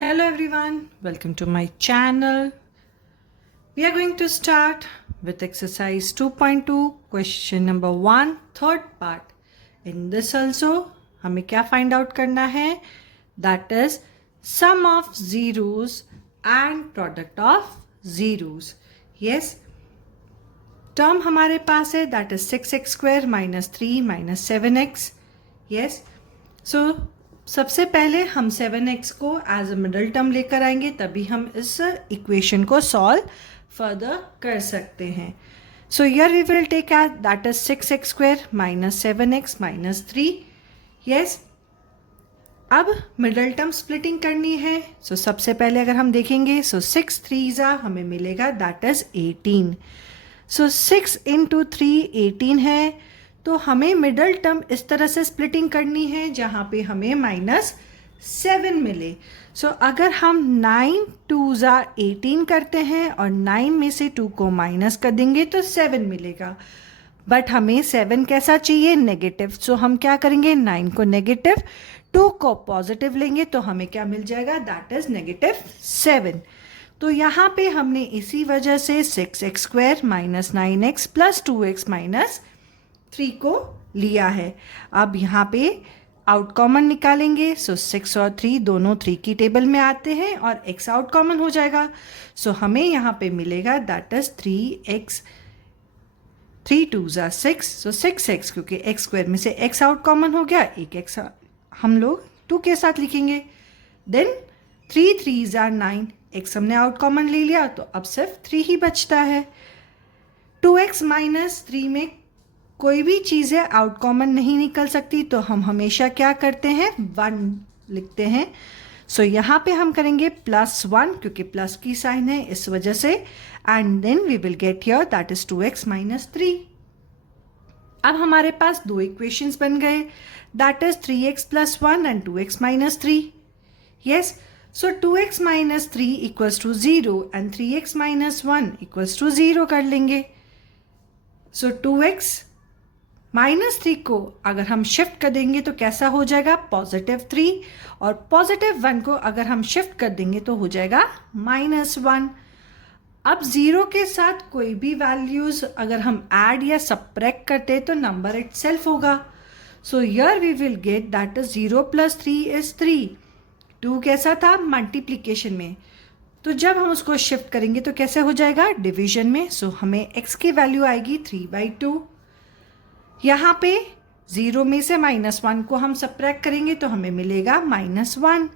Hello everyone, welcome to my channel. We are going to start with exercise 2.2, question number 1, third part. In this also, हमें क्या find out करना है? That is sum of zeros and product of zeros. Yes, term हमारे पास है that is 6x square minus 3 minus 7x. Yes, so सबसे पहले हम 7x को एज अ मिडल टर्म लेकर आएंगे, तभी हम इस इक्वेशन को सॉल्व फर्दर कर सकते हैं. So here we will take as that is 6x square minus 7x minus 3. Yes, अब मिडल टर्म स्प्लिटिंग करनी है. सो सबसे पहले अगर हम देखेंगे, सो 6 3 हमें मिलेगा दैट इज 18. सो 6 इंटू 3 18 है. तो हमें मिडल टर्म इस तरह से स्प्लिटिंग करनी है जहाँ पे हमें -7 मिले. सो अगर हम 9 2 18 करते हैं और 9 में से 2 को माइनस कर देंगे तो 7 मिलेगा. बट हमें 7 कैसा चाहिए? नेगेटिव. सो हम क्या करेंगे? 9 को नेगेटिव, 2 को पॉजिटिव लेंगे तो हमें क्या मिल जाएगा? That is -7. तो यहाँ पे हमने इसी वजह से 6x square minus 9x plus 2x minus 3 को लिया है. अब यहाँ पे आउट कॉमन निकालेंगे. सो 6 और 3 दोनों 3 की टेबल में आते हैं और x आउट कॉमन हो जाएगा. सो हमें यहाँ पे मिलेगा that is 3x, 3 2 6. So 6x, क्योंकि x स्क्वायर में से x आउट कॉमन हो गया, एक x हम लोग 2 के साथ लिखेंगे. देन 3 3 9, x हमने आउट कॉमन ले लिया तो अब सिर्फ 3 ही बचता है. 2x माइनस 3 में कोई भी चीज़ें आउट कॉमन नहीं निकल सकती, तो हम हमेशा क्या करते हैं? 1 लिखते हैं. सो यहाँ पे हम करेंगे +1, क्योंकि प्लस की साइन है इस वजह से. And then we will get here that is 2x minus 3. अब हमारे पास दो इक्वेशंस बन गए, that is 3x plus 1 and 2x minus 3. Yes, so 2x minus 3 equals to 0 and 3x minus 1 equals to 0 कर लेंगे. सो 2x माइनस 3 को अगर हम शिफ्ट कर देंगे तो कैसा हो जाएगा? +3. और +1 को अगर हम शिफ्ट कर देंगे तो हो जाएगा -1. अब 0 के साथ कोई भी वैल्यूज अगर हम ऐड या सब्ट्रैक्ट करते तो नंबर इटसेल्फ होगा. So here we will get that is 0 + 3 is 3. 2 कैसा था? मल्टीप्लीकेशन में. तो जब हम उसको शिफ्ट करेंगे तो कैसे हो जाएगा? डिवीजन में. सो हमें x की वैल्यू आएगी 3/2. यहाँ पे 0 में से -1 को हम सब्ट्रैक्ट करेंगे तो हमें मिलेगा -1.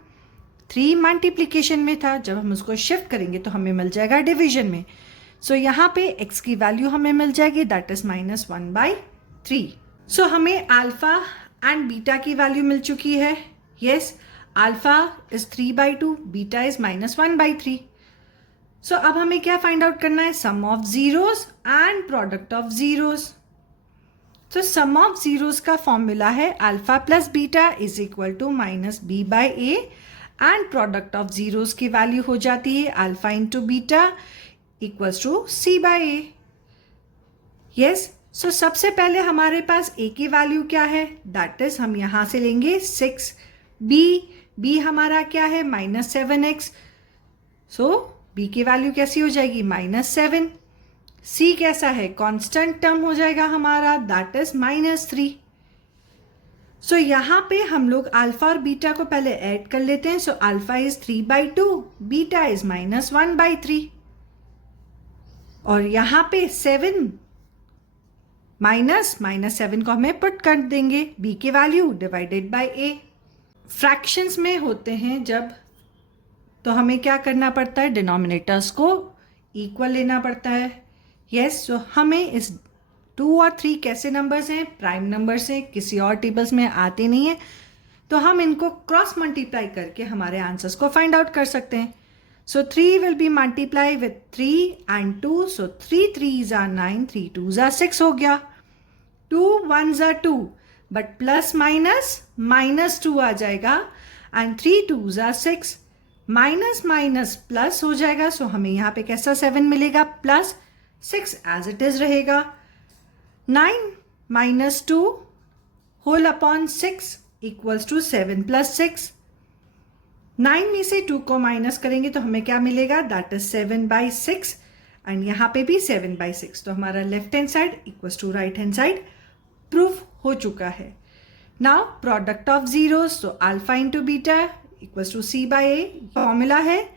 3 मल्टीप्लिकेशन में था, जब हम उसको शिफ्ट करेंगे तो हमें मिल जाएगा डिवीजन में. सो यहाँ पे x की वैल्यू हमें मिल जाएगी दैट इज -1/3. सो हमें अल्फा एंड बीटा की वैल्यू मिल चुकी है. Yes, alpha is 3/2, beta is -1/3. So अब हमें क्या फाइंड आउट करना है? Sum of zeros and product of zeros. तो सम ऑफ जीरोस का फॉर्मूला है alpha plus beta is equal to -b/a and product of zeros की वैल्यू हो जाती है alpha into beta equals to c/a. Yes, so सबसे पहले हमारे पास a की वैल्यू क्या है? दैट इज हम यहां से लेंगे 6. b हमारा क्या है? -7x. सो b की वैल्यू कैसी हो जाएगी? -7. c कैसा है? कांस्टेंट टर्म हो जाएगा हमारा, दैट इज -3. सो यहाँ पे हम लोग अल्फा और बीटा को पहले ऐड कर लेते हैं. सो अल्फा इज 3/2, बीटा इज -1/3. और यहाँ पे 7 -7 को हमें पुट कर देंगे. b की value divided by a. Fractions में होते हैं जब, तो हमें क्या करना पड़ता है? डिनोमिनेटर्स को इक्वल लेना पड़ता है. यस, सो हमें इस 2 और 3 कैसे नंबर्स हैं? प्राइम नंबर्स हैं, किसी और टेबल्स में आते नहीं हैं, तो हम इनको क्रॉस मल्टीप्लाई करके हमारे आंसर्स को फाइंड आउट कर सकते हैं. सो 3 will be multiply with 3 and 2. सो 3 3 9, 3 2 6 हो गया. 2 1 2, बट प्लस माइनस -2 आ जाएगा. एंड 3 2 6, माइनस माइनस प्लस हो जाएगा. सो हमें यहाँ पे कैसा 7 मिलेगा? +6 एज इट इज रहेगा. 9 - 2 होल अपॉन 6 इक्वल्स टू 7 + 6. 9 में से 2 को माइनस करेंगे तो हमें क्या मिलेगा, दैट इज 7/6 एंड यहाँ पे भी 7/6. तो हमारा left hand side equals to right hand side prove हो चुका है. नाउ प्रोडक्ट ऑफ जीरोस, तो alpha into beta equals to C/A formula है.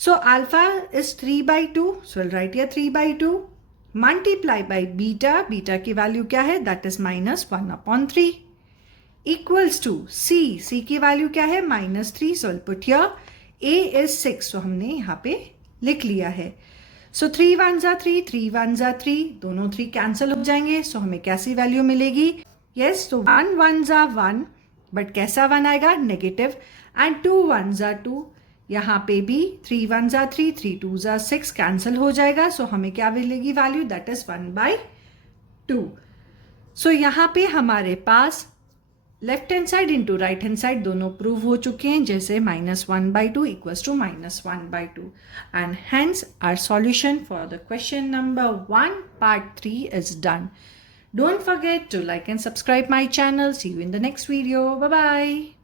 So alpha is 3/2, so will write here 3/2 multiply by beta, beta की value क्या है, that is -1/3 equals to C की value क्या है, -3. So will put here A is 6, सो हमने यहाँ पे लिख लिया है. सो 3 1 जा 3, 3 1 जा 3, दोनों 3 कैंसिल हो जाएंगे. सो हमें कैसी वैल्यू मिलेगी, यस, तो 1 1 जा 1, बट कैसा 1 आएगा, नेगेटिव. एंड 2 1 जा 2, यहाँ पे भी 3 1 जा 3, 3 2 जा 6 कैंसिल हो जाएगा. सो हमें क्या मिलेगी वैल्यू, दैट इज 1/2. सो यहाँ पे हमारे पास left hand side into right hand side दोनों प्रूव हो चुके हैं, जैसे -1/2 equals to -1/2. And hence our solution for the question number 1 part 3 is done. Don't forget to like and subscribe my channel. See you in the next video. Bye bye.